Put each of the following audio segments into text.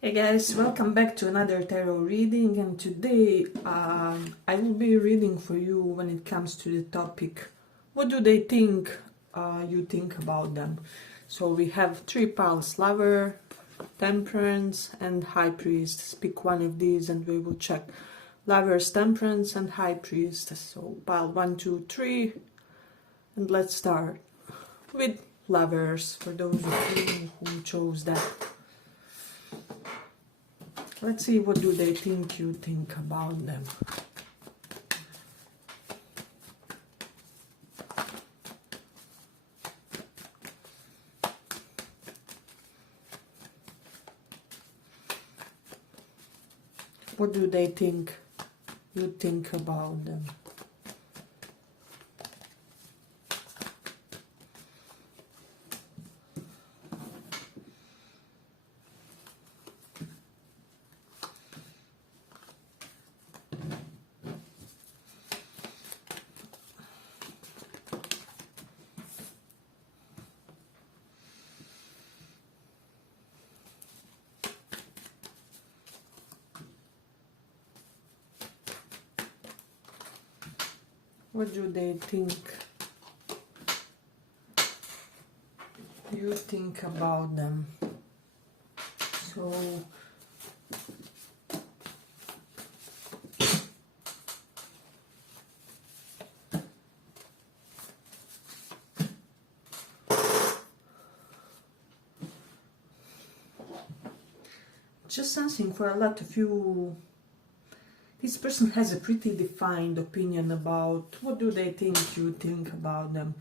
Hey guys, welcome back to another tarot reading, and today I will be reading for you when it comes to the topic, what do they think you think about them? So we have three piles, Lover, Temperance and High Priest. Pick one of these and we will check Lovers, Temperance and High Priest. So pile 1, 2, 3, and let's start with Lovers, for those of you who chose that. Let's see, what do they think you think about them? What do they think you think about them? What do they think you think about them? So just something for a lot of you. This person has a pretty defined opinion about what do they think you think about them.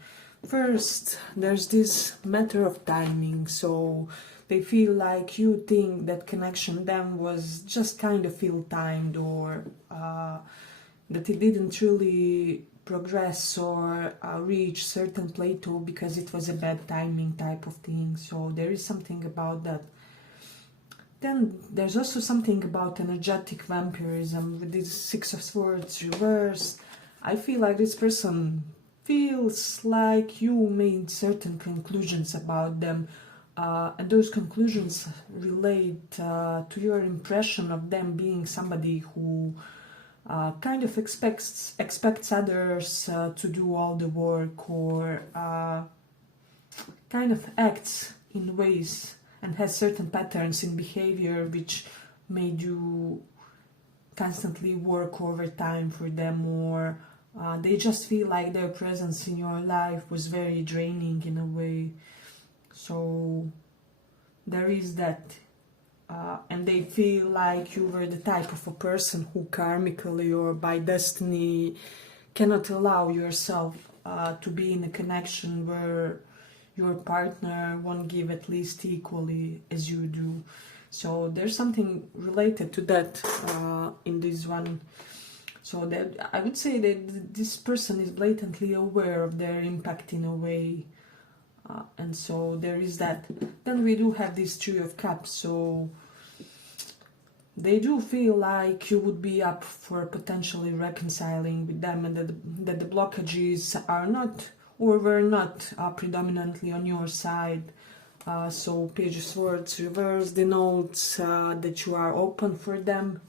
First, there's this matter of timing, so they feel like you think that connection them was just kind of ill-timed, or that it didn't really progress or reach certain plateau because it was a bad timing type of thing. So there is something about that. Then there's also something about energetic vampirism with this Six of Swords reversed. I feel like this person feels like you made certain conclusions about them, and those conclusions relate to your impression of them being somebody who kind of expects others to do all the work, or kind of acts in ways and has certain patterns in behavior which made you constantly work overtime for them, or they just feel like their presence in your life was very draining in a way. So there is that, and they feel like you were the type of a person who karmically or by destiny cannot allow yourself to be in a connection where your partner won't give at least equally as you do. So there's something related to that in this one. So that I would say that this person is blatantly aware of their impact in a way, and so there is that. Then we do have this Three of Cups, so they do feel like you would be up for potentially reconciling with them, and that the blockages are not, or were not, predominantly on your side. So Page of Swords reverse denotes that you are open for them,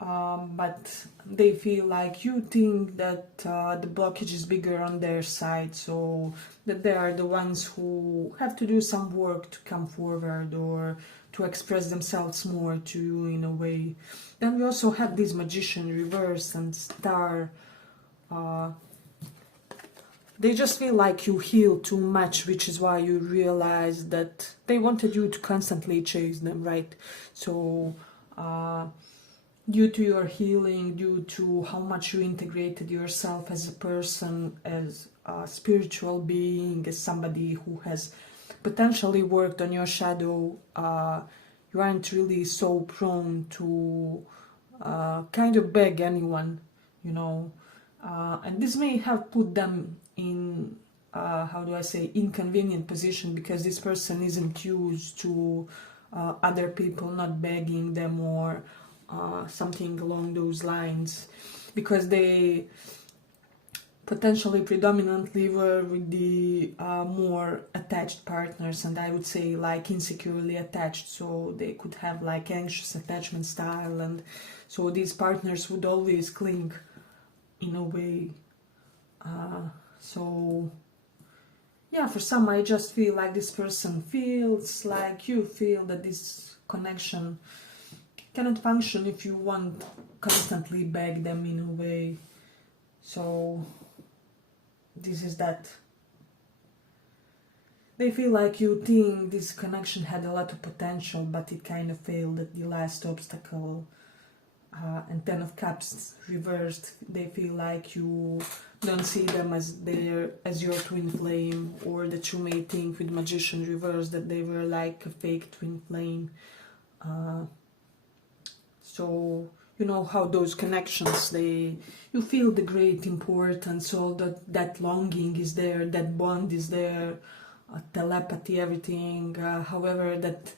but they feel like you think that the blockage is bigger on their side, so that they are the ones who have to do some work to come forward or to express themselves more to you in a way. Then we also have this Magician reverse and Star. They just feel like you heal too much, which is why you realize that they wanted you to constantly chase them, right? So due to your healing, due to how much you integrated yourself as a person, as a spiritual being, as somebody who has potentially worked on your shadow, you aren't really so prone to kind of beg anyone, you know. And this may have put them in, how do I say, inconvenient position, because this person isn't used to other people not begging them, or something along those lines, because they potentially predominantly were with the more attached partners, and I would say like insecurely attached, so they could have like anxious attachment style, and so these partners would always cling in a way. So yeah, for some I just feel like this person feels like you feel that this connection cannot function if you want constantly beg them in a way. So this is that. They feel like you think this connection had a lot of potential, but it kind of failed at the last obstacle. And Ten of Cups reversed. They feel like you don't see them as your twin flame, or that you may think with Magician reversed that they were like a fake twin flame. So you know how those connections, you feel the great importance, all that longing is there, that bond is there, telepathy, everything. However, that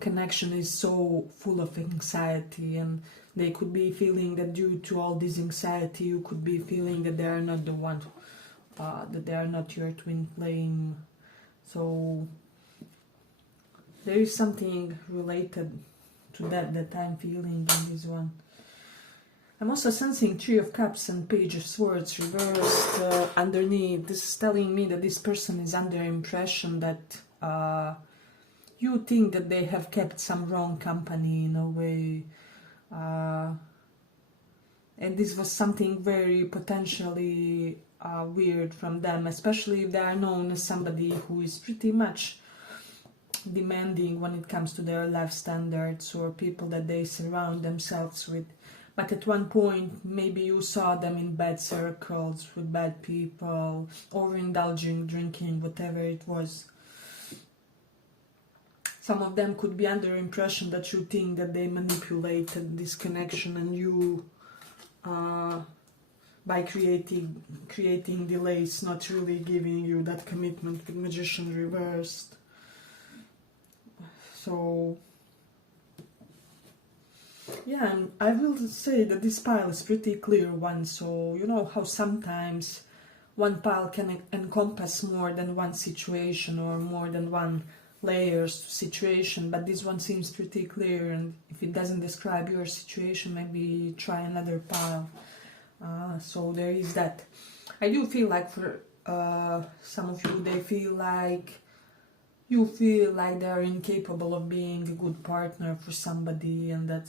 connection is so full of anxiety, and they could be feeling that due to all this anxiety, you could be feeling that they are not the one, that they are not your twin flame. So there is something related to that I'm feeling in this one. I'm also sensing Three of Cups and Page of Swords reversed underneath. This is telling me that this person is under impression that you think that they have kept some wrong company in a way. And this was something very potentially weird from them, especially if they are known as somebody who is pretty much demanding when it comes to their life standards, or people that they surround themselves with. But at one point, maybe you saw them in bad circles, with bad people, overindulging, drinking, whatever it was. Some of them could be under impression that you think that they manipulated this connection, and you, by creating delays, not really giving you that commitment, with Magician reversed. So yeah, and I will say that this pile is pretty clear one. So you know how sometimes one pile can encompass more than one situation, or more than one layers to situation, but this one seems pretty clear, and if it doesn't describe your situation, maybe try another pile. So there is that. I do feel like for some of you, they feel like you feel like they're incapable of being a good partner for somebody, and that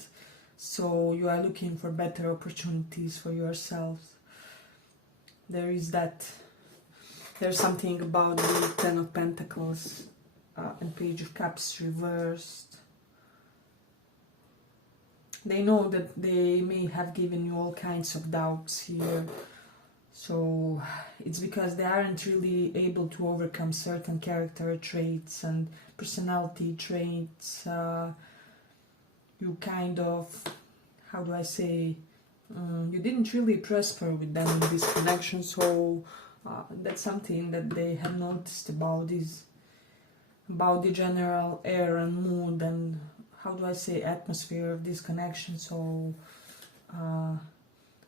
so you are looking for better opportunities for yourself. There is that. There's something about the Ten of Pentacles and Page of Cups reversed. They know that they may have given you all kinds of doubts here. So it's because they aren't really able to overcome certain character traits and personality traits. You kind of, how do I say, you didn't really prosper with them in this connection. So that's something that they have noticed about the general air and mood and, how do I say, atmosphere of this connection. So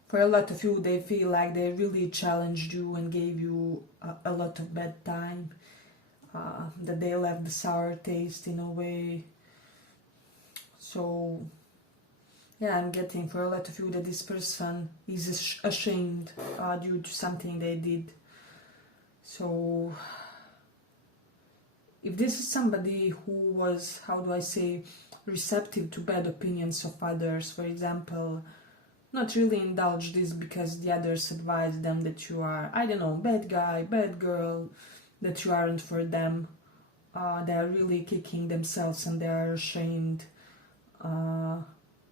for a lot of you, they feel like they really challenged you and gave you a lot of bad time, that they left the sour taste in a way. So yeah, I'm getting for a lot of you that this person is ashamed due to something they did. So if this is somebody who was, how do I say, receptive to bad opinions of others, for example, not really indulge this because the others advise them that you are, I don't know, bad guy, bad girl, that you aren't for them, they are really kicking themselves and they are ashamed,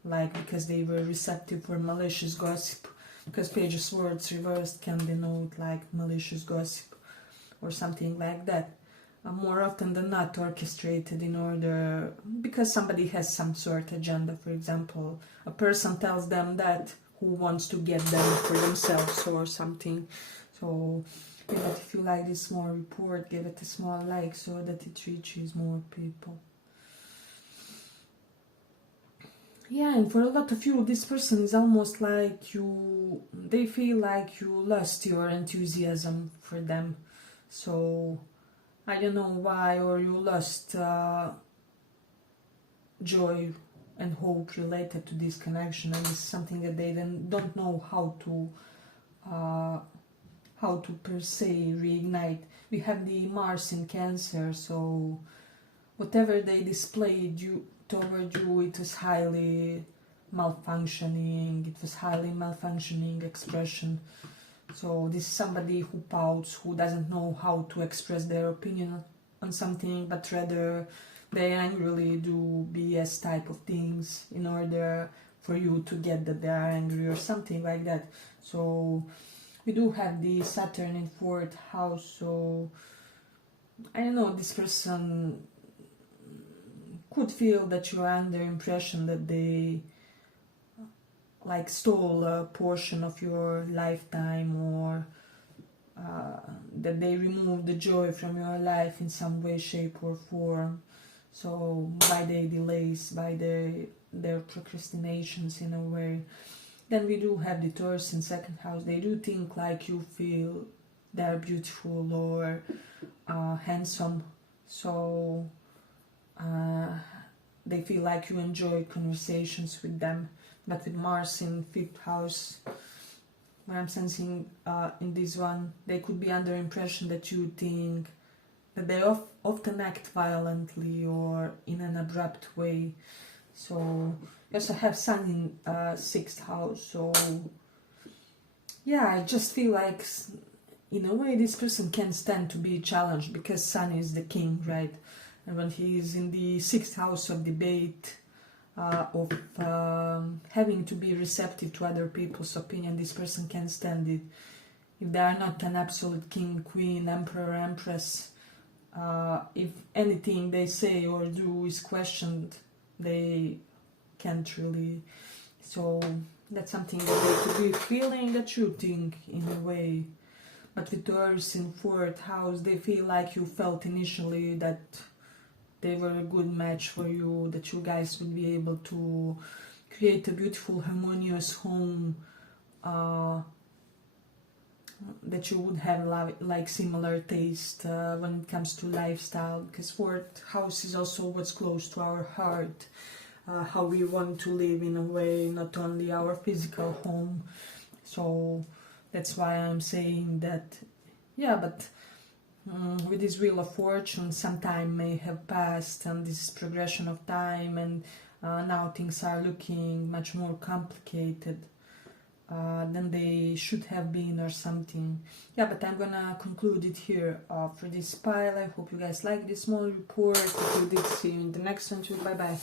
like because they were receptive for malicious gossip, because Page of Swords reversed can denote like malicious gossip or something like that. More often than not orchestrated in order, because somebody has some sort of agenda. For example, a person tells them that who wants to get them for themselves or something. So if you like this small report, give it a small like so that it reaches more people. Yeah, and for a lot of you, this person is almost like you, they feel like you lost your enthusiasm for them. So, I don't know why, or you lost joy and hope related to this connection, and it's something that they then don't know uh, how to per se reignite. We have the Mars in Cancer, so whatever they displayed you toward you, it was highly malfunctioning. It was highly malfunctioning expression. So this is somebody who pouts, who doesn't know how to express their opinion on something, but rather they angrily do BS type of things in order for you to get that they are angry or something like that. So we do have the Saturn in 4th house, so I don't know, this person could feel that you are under impression that they like stole a portion of your lifetime, or that they removed the joy from your life in some way, shape or form. So by their delays, by their procrastinations in a way. Then we do have the Taurus in 2nd house. They do think like you feel they're beautiful or handsome. So they feel like you enjoy conversations with them. But with Mars in 5th house, what I'm sensing in this one, they could be under impression that you think that they often act violently or in an abrupt way. So you also have Sun in 6th house. So yeah, I just feel like in a way this person can stand to be challenged, because Sun is the king, right? And when he is in the 6th house of debate, of having to be receptive to other people's opinion, this person can stand it. If they are not an absolute king, queen, emperor, empress, if anything they say or do is questioned, they can't really. So that's something that they could be feeling that you think in a way. But with Taurus in 4th house, they feel like you felt initially that they were a good match for you, that you guys would be able to create a beautiful, harmonious home, that you would have like similar taste when it comes to lifestyle, because 4th house is also what's close to our heart, how we want to live in a way, not only our physical home. So that's why I'm saying that, yeah, but with this Wheel of Fortune, some time may have passed, and this progression of time, and now things are looking much more complicated than they should have been or something. Yeah, but I'm gonna conclude it here for this pile. I hope you guys like this small report. If you did, see you in the next one too. Bye bye.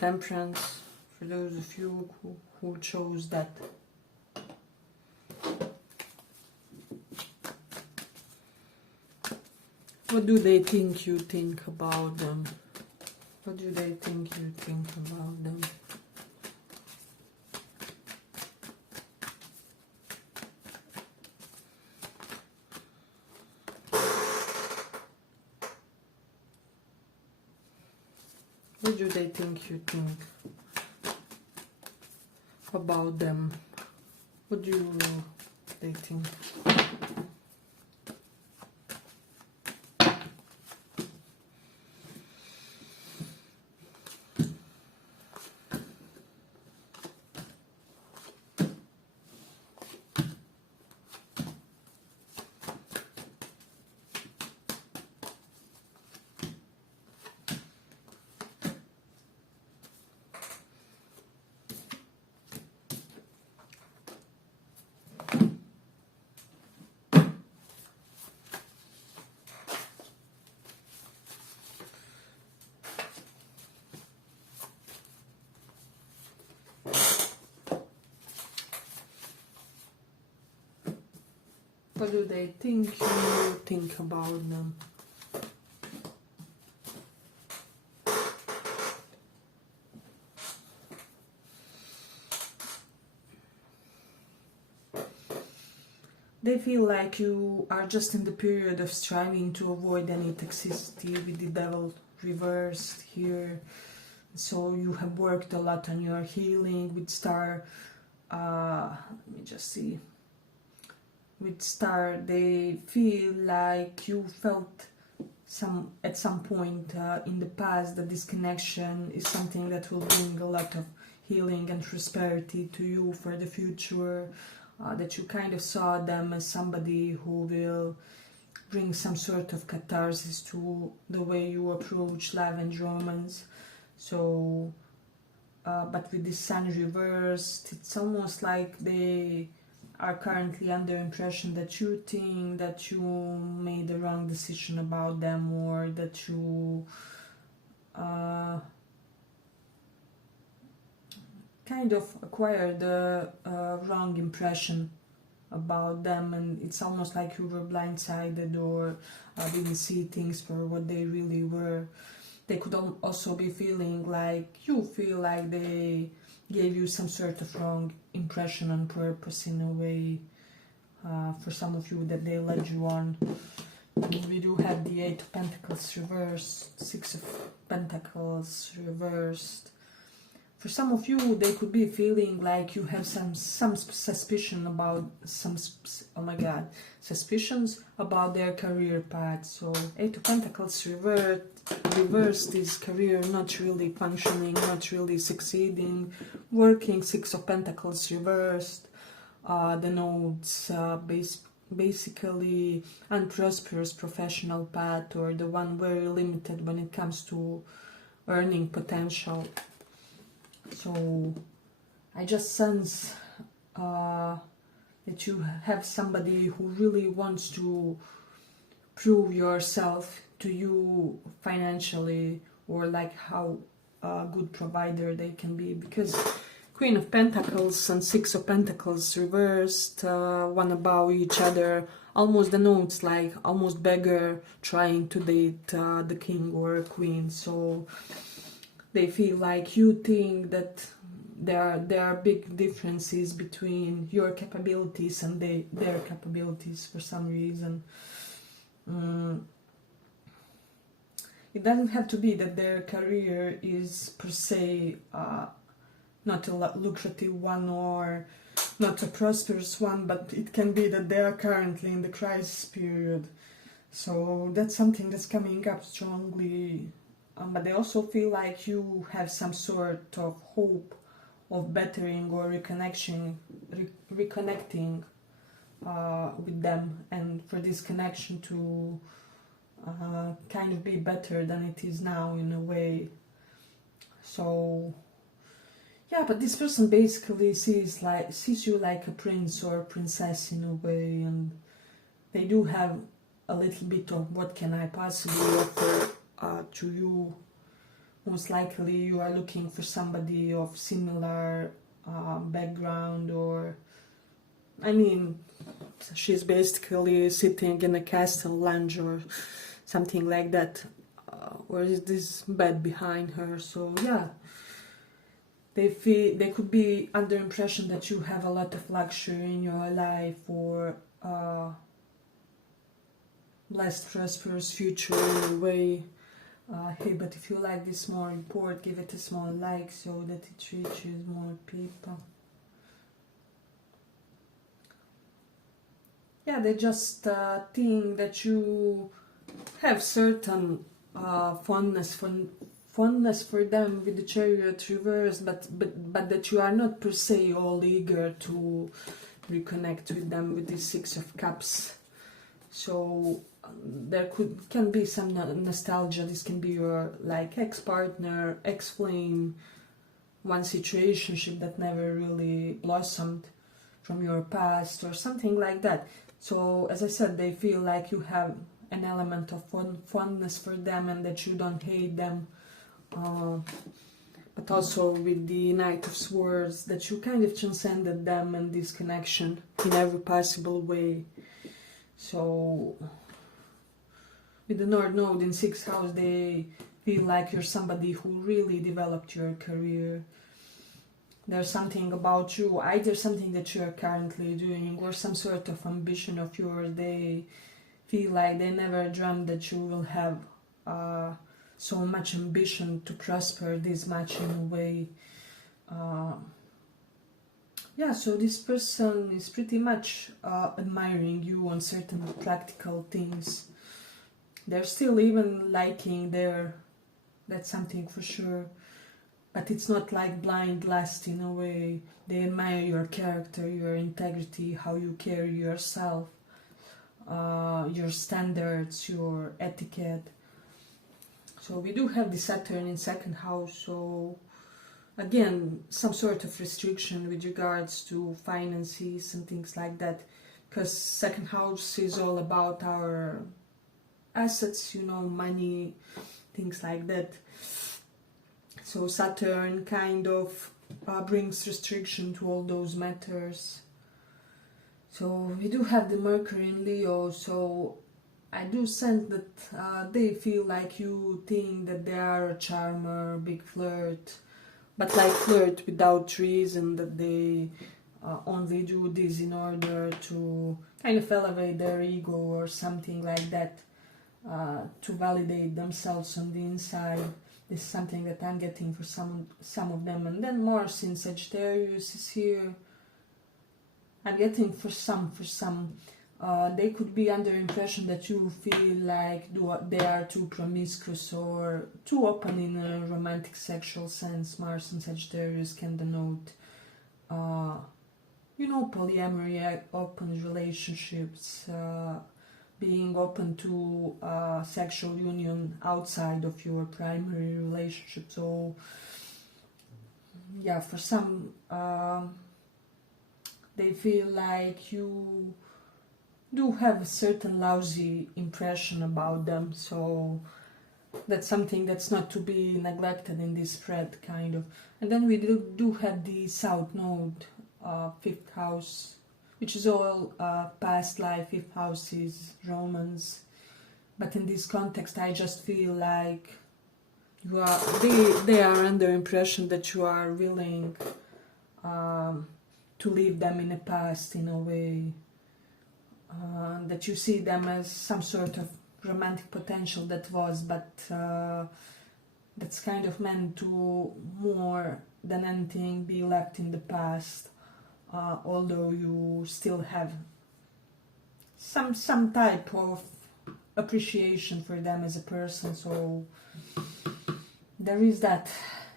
Temperance, for those of you who chose that. What do they think you think about them? What do they think you think about them? What do they think you think about them? What do they think? What do they think you think about them? They feel like you are just in the period of striving to avoid any toxicity with the devil reversed here. So you have worked a lot on your healing with star. Let me just see. With star, they feel like you felt at some point in the past that this connection is something that will bring a lot of healing and prosperity to you for the future. That you kind of saw them as somebody who will bring some sort of catharsis to the way you approach love and romance. So, but with the sun reversed, it's almost like they are currently under impression that you think that you made the wrong decision about them, or that you kind of acquired the wrong impression about them, and it's almost like you were blindsided or didn't see things for what they really were. They could also be feeling like you feel like they gave you some sort of wrong impression on purpose in a way. For some of you, that they led you on. We do have the 8 of Pentacles reversed, 6 of Pentacles reversed. For some of you, they could be feeling like you have some suspicion about suspicions about their career path. So 8 of Pentacles reversed is career not really functioning, not really succeeding, working. 6 of Pentacles reversed, the nodes basically unprosperous professional path, or the one very limited when it comes to earning potential. So I just sense that you have somebody who really wants to prove yourself to you financially, or like how a good provider they can be, because Queen of Pentacles and 6 of Pentacles reversed, one above each other, almost the notes like almost beggar trying to date the king or queen. So they feel like you think that there are big differences between your capabilities and their capabilities for some reason. It doesn't have to be that their career is per se not a lucrative one or not a prosperous one, but it can be that they are currently in the crisis period. So that's something that's coming up strongly. But they also feel like you have some sort of hope of bettering or reconnecting with them, and for this connection to kind of be better than it is now in a way. So yeah, but this person basically sees you like a prince or a princess in a way, and they do have a little bit of what can I possibly offer to you. Most likely you are looking for somebody of similar background, or I mean, she's basically sitting in a castle lounge or something like that, or is this bed behind her. So yeah, they could be under impression that you have a lot of luxury in your life, or blessed, prosperous future in a way. Hey, but if you like this more report, give it a small like so that it reaches more people. Yeah, they just think that you have certain fondness for them with the Chariot reverse, but that you are not per se all eager to reconnect with them with the 6 of Cups. So there can be some nostalgia. This can be your like ex-partner, ex-flame, one situationship that never really blossomed from your past or something like that. So as I said, they feel like you have an element of fondness for them and that you don't hate them. But also with the Knight of Swords, that you kind of transcended them and this connection in every possible way. So with the North Node in 6th house, they feel like you're somebody who really developed your career. There's something about you, either something that you are currently doing or some sort of ambition of yours. They feel like they never dreamt that you will have so much ambition to prosper this much in a way. Yeah, so this person is pretty much admiring you on certain practical things. They're still even liking that's something for sure. But it's not like blind lust in a way. They admire your character, your integrity, how you carry yourself, your standards, your etiquette. So we do have the Saturn in second house, so again, some sort of restriction with regards to finances and things like that, because second house is all about our assets, money, things like that. So Saturn kind of brings restriction to all those matters. So we do have the Mercury in Leo, so I do sense that they feel like you think that they are a charmer, big flirt, but like flirt without reason, that they only do this in order to kind of elevate their ego or something like that, to validate themselves on the inside. This is something that I'm getting for some of them. And then Mars in Sagittarius is here. I'm getting for some, they could be under impression that you feel like they are too promiscuous or too open in a romantic sexual sense. Mars in Sagittarius can denote, polyamory, open relationships, being open to sexual union outside of your primary relationship. So yeah, for some they feel like you do have a certain lousy impression about them, so that's something that's not to be neglected in this spread, kind of. And then we do have the South Node, 5th house, which is all past life. 5th house is romance, but in this context I just feel like they are under impression that you are willing to leave them in the past in a way, that you see them as some sort of romantic potential that was, but that's kind of meant to more than anything be left in the past, although you still have some type of appreciation for them as a person. So there is that.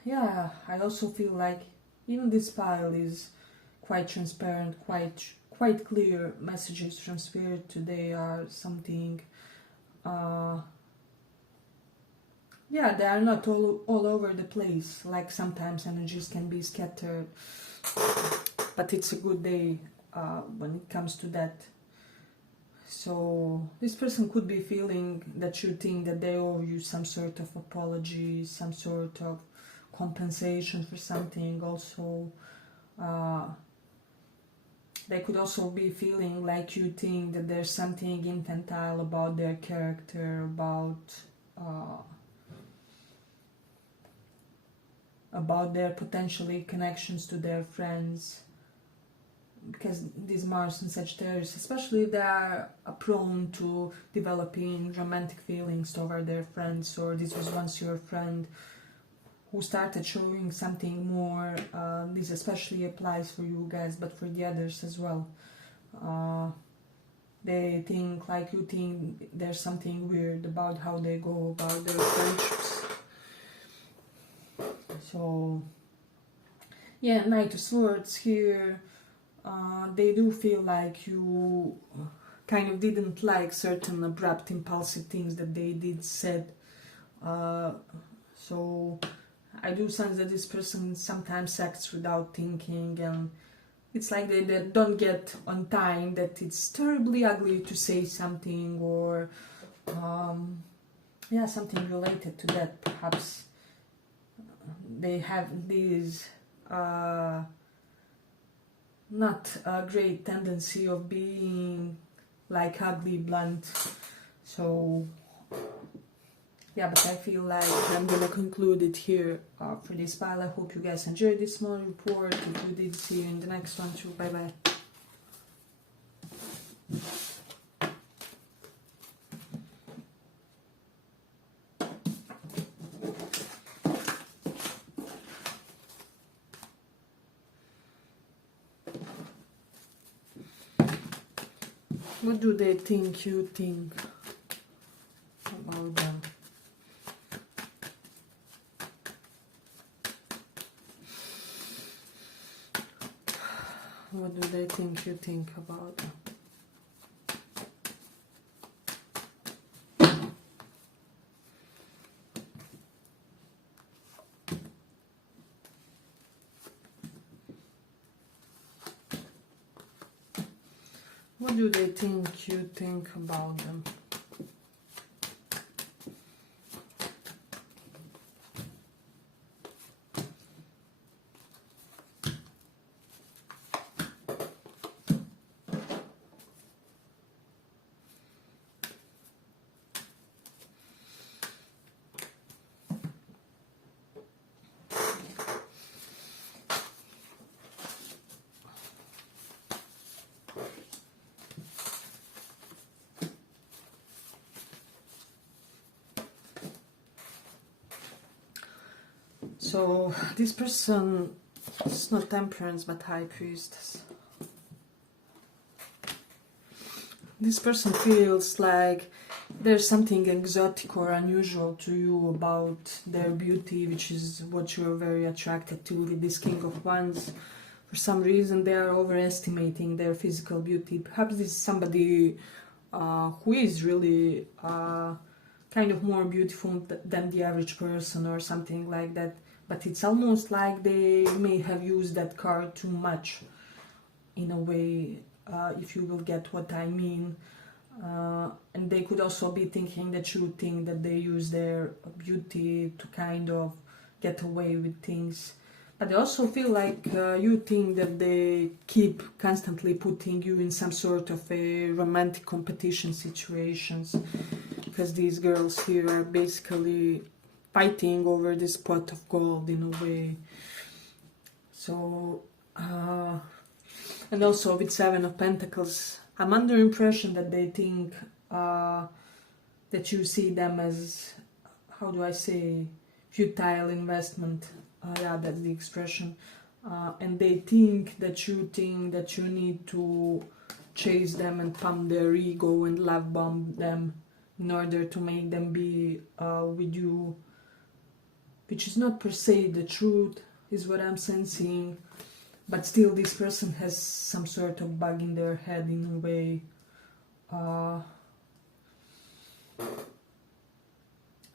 Yeah, I also feel like even this pile is quite transparent, quite clear messages from Spirit today are something, they are not all over the place, like sometimes energies can be scattered, but it's a good day when it comes to that. So this person could be feeling that you think that they owe you some sort of apology, some sort of compensation for something. Also, they could also be feeling like you think that there's something infantile about their character, about their potentially connections to their friends, because these Mars and Sagittarius, especially, they are prone to developing romantic feelings toward their friends, or this was once your friend who started showing something more. This especially applies for you guys, but for the others as well. They think like you think there's something weird about how they go about their friendships. So yeah, Knight of Swords here. They do feel like you kind of didn't like certain abrupt, impulsive things that they did said. So I do sense that this person sometimes acts without thinking, and it's like they don't get on time that it's terribly ugly to say something, or something related to that. Perhaps they have these not a great tendency of being like ugly, blunt. So yeah, but I feel like I'm gonna conclude it here for this pile. I hope you guys enjoyed this small report. If you did, see you in the next one too. Bye bye. What do they think you think about them? What do they think you think about them? What do they think you think about them? So this person is not Temperance but High Priestess. This person feels like there's something exotic or unusual to you about their beauty, which is what you're very attracted to with this King of Wands. For some reason they are overestimating their physical beauty. Perhaps this is somebody who is really kind of more beautiful than the average person or something like that. But it's almost like they may have used that card too much, in a way, if you will get what I mean. And they could also be thinking that you think that they use their beauty to kind of get away with things. But I also feel like you think that they keep constantly putting you in some sort of a romantic competition situations. Because these girls here are basically fighting over this pot of gold in a way. So, and also with Seven of Pentacles, I'm under impression that they think that you see them as, how do I say, futile investment. Yeah, that's the expression. And they think that you need to chase them and pump their ego and love bomb them in order to make them be with you, which is not per se the truth, is what I'm sensing. But still this person has some sort of bug in their head in a way.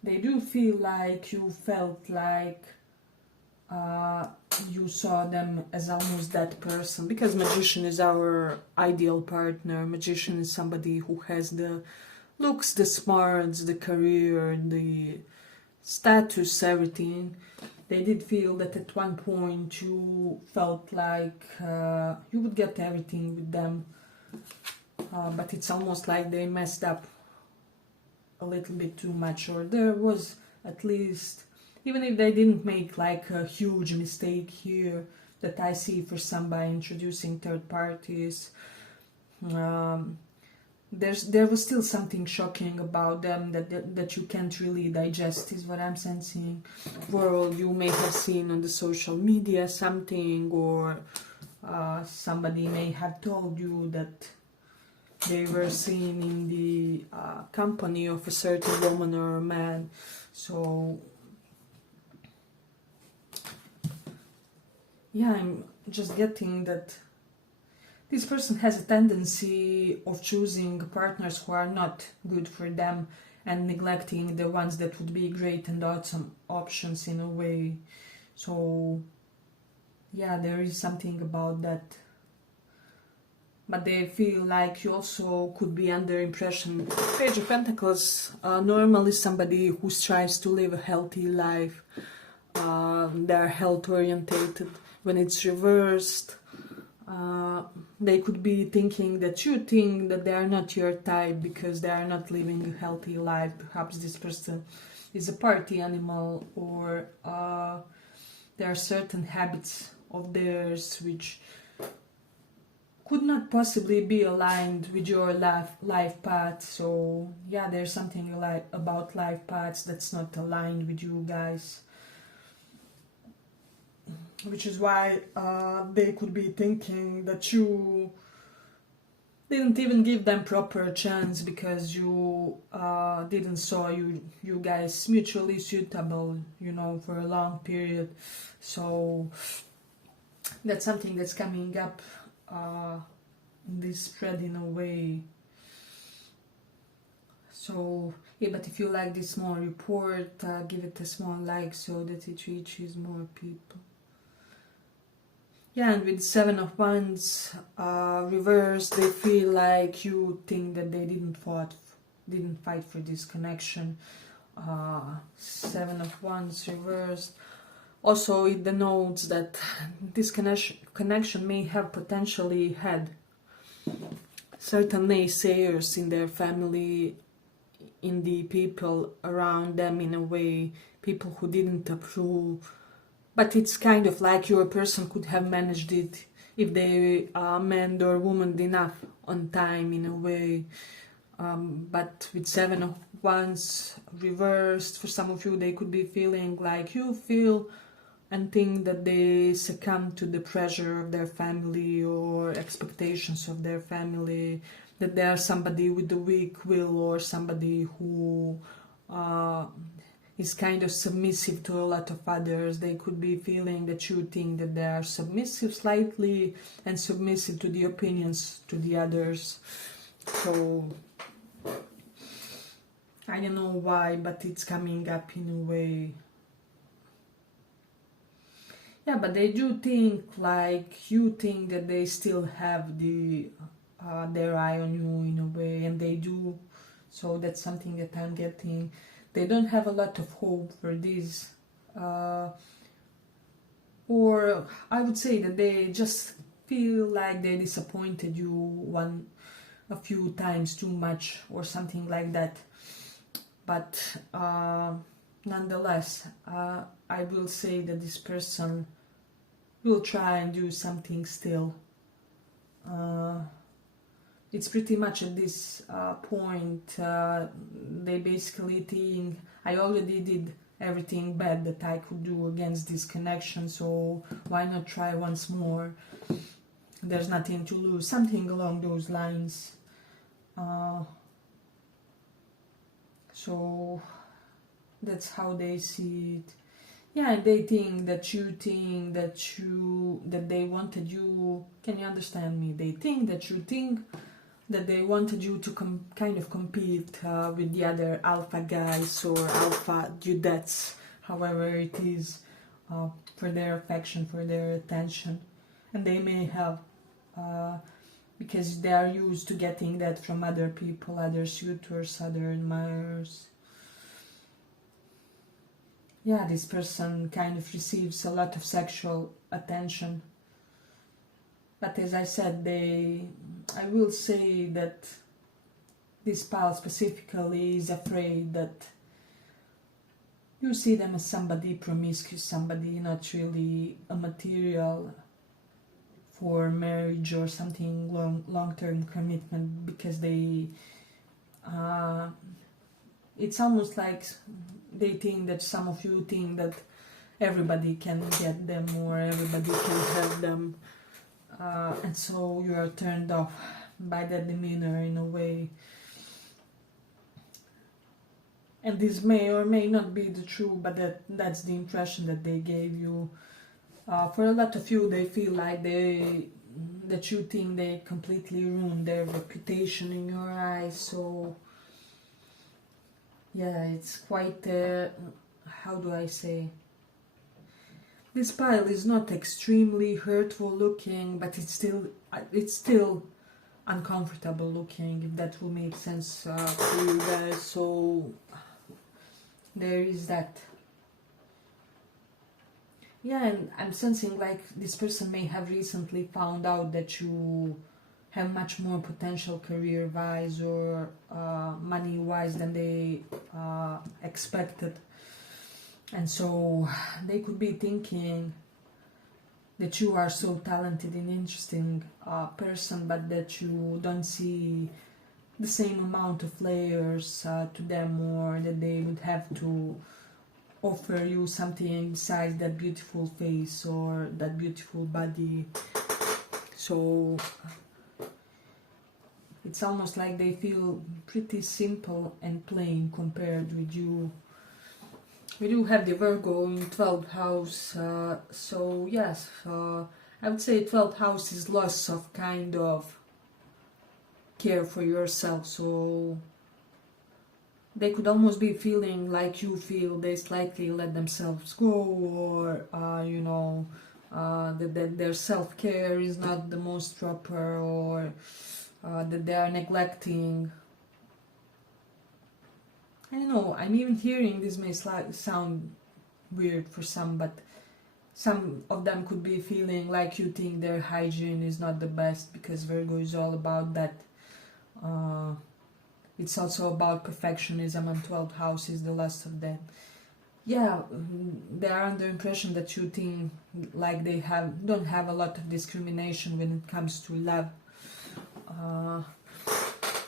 They do feel like you felt like you saw them as almost that person, because Magician is our ideal partner. Magician is somebody who has the looks, the smarts, the career, the status, everything. They did feel that at one point you felt like you would get everything with them, but it's almost like they messed up a little bit too much, or there was at least, even if they didn't make like a huge mistake here that I see for some by introducing third parties, there was still something shocking about them that you can't really digest, is what I'm sensing. Or you may have seen on the social media something, or somebody may have told you that they were seen in the company of a certain woman or man. So yeah, I'm just getting that this person has a tendency of choosing partners who are not good for them and neglecting the ones that would be great and awesome options in a way. So yeah, there is something about that. But they feel like you also could be under impression. Page of Pentacles, normally somebody who strives to live a healthy life. They're health orientated. When it's reversed, they could be thinking that you think that they are not your type because they are not living a healthy life. Perhaps this person is a party animal, or there are certain habits of theirs which could not possibly be aligned with your life path. So yeah, there's something like about life paths that's not aligned with you guys, which is why they could be thinking that you didn't even give them proper chance, because you didn't saw you guys mutually suitable, you know, for a long period. So that's something that's coming up in this thread in a way. So yeah, but if you like this small report, give it a small like so that it reaches more people. Yeah, and with Seven of Wands reversed, they feel like you think that they didn't fight for this connection. Seven of Wands reversed. Also, it denotes that this connection may have potentially had certain naysayers in their family, in the people around them, in a way, people who didn't approve. But it's kind of like your person could have managed it if they manned or womaned enough on time, in a way. But with Seven of Wands reversed, for some of you, they could be feeling like you feel and think that they succumb to the pressure of their family or expectations of their family, that they are somebody with a weak will, or somebody who is kind of submissive to a lot of others. They could be feeling that you think that they are submissive slightly and submissive to the opinions to the others. So I don't know why, but it's coming up in a way. Yeah, but they do think like you think that they still have their eye on you in a way, and they do. So that's something that I'm getting. They don't have a lot of hope for this, or I would say that they just feel like they disappointed you a few times too much, or something like that. But nonetheless, I will say that this person will try and do something still. It's pretty much at this point, they basically think, I already did everything bad that I could do against this connection, so why not try once more? There's nothing to lose, something along those lines. So that's how they see it. Yeah, and they think that they wanted you. Can you understand me? They think that they wanted you to kind of compete with the other alpha guys or alpha dudettes, however it is, for their affection, for their attention. And they may have, because they are used to getting that from other people, other suitors, other admirers. Yeah, this person kind of receives a lot of sexual attention. But as I said, I will say that this pal specifically is afraid that you see them as somebody promiscuous, somebody not really a material for marriage or something long-term commitment, because it's almost like they think that some of you think that everybody can get them or everybody can have them. And so you are turned off by that demeanor in a way. And this may or may not be the truth, but that's the impression that they gave you. For a lot of you, they feel like that you think they completely ruined their reputation in your eyes. So yeah, it's quite, how do I say? This pile is not extremely hurtful looking, but it's still uncomfortable looking, if that will make sense for you guys. So there is that. Yeah, and I'm sensing like this person may have recently found out that you have much more potential career-wise or money-wise than they expected. And so they could be thinking that you are so talented and interesting person, but that you don't see the same amount of layers to them, or that they would have to offer you something besides that beautiful face or that beautiful body. So it's almost like they feel pretty simple and plain compared with you. We do have the Virgo in 12th house, so yes, I would say 12th house is loss of kind of care for yourself. So they could almost be feeling like you feel. They slightly let themselves go, or that their self-care is not the most proper, or that they are neglecting. I don't know, I'm even hearing, this may sound weird for some, but some of them could be feeling like you think their hygiene is not the best, because Virgo is all about that. It's also about perfectionism, and 12th house is the last of that. Yeah, they are under the impression that you think like they don't have a lot of discrimination when it comes to love.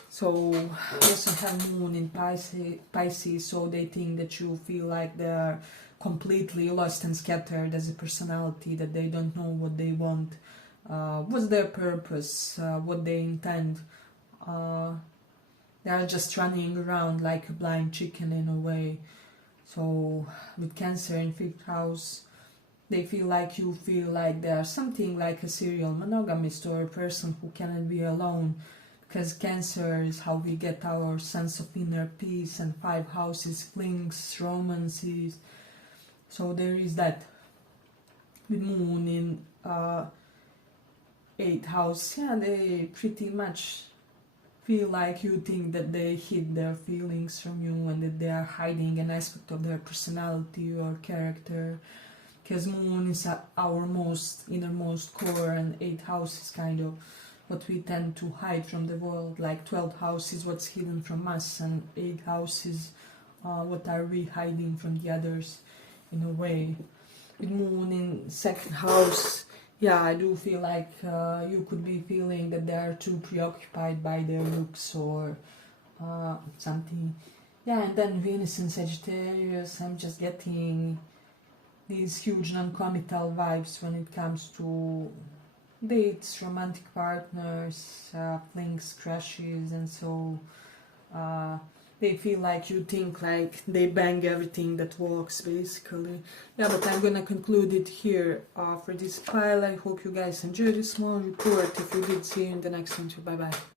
So we also have Moon in Pisces, so they think that you feel like they're completely lost and scattered as a personality, that they don't know what they want, what's their purpose, what they intend. They are just running around like a blind chicken in a way. So with Cancer in 5th house, they feel like you feel like they are something like a serial monogamist, or a person who cannot be alone, because Cancer is how we get our sense of inner peace, and 5th house is flings, romances. So there is that. With Moon in 8th house, yeah, they pretty much feel like you think that they hid their feelings from you, and that they are hiding an aspect of their personality or character, because Moon is our innermost core, and 8th house is kind of what we tend to hide from the world. Like 12th house is what's hidden from us, and 8th house is what are we hiding from the others, in a way. With Moon in 2nd house, yeah, I do feel like you could be feeling that they are too preoccupied by their looks, or something. Yeah, and then Venus in Sagittarius, I'm just getting these huge non-committal vibes when it comes to dates, romantic partners, flings, crushes, and so they feel like you think like they bang everything that walks, basically. Yeah, but I'm gonna conclude it here for this file. I hope you guys enjoyed this small report. If you did, see you in the next one too. Bye bye.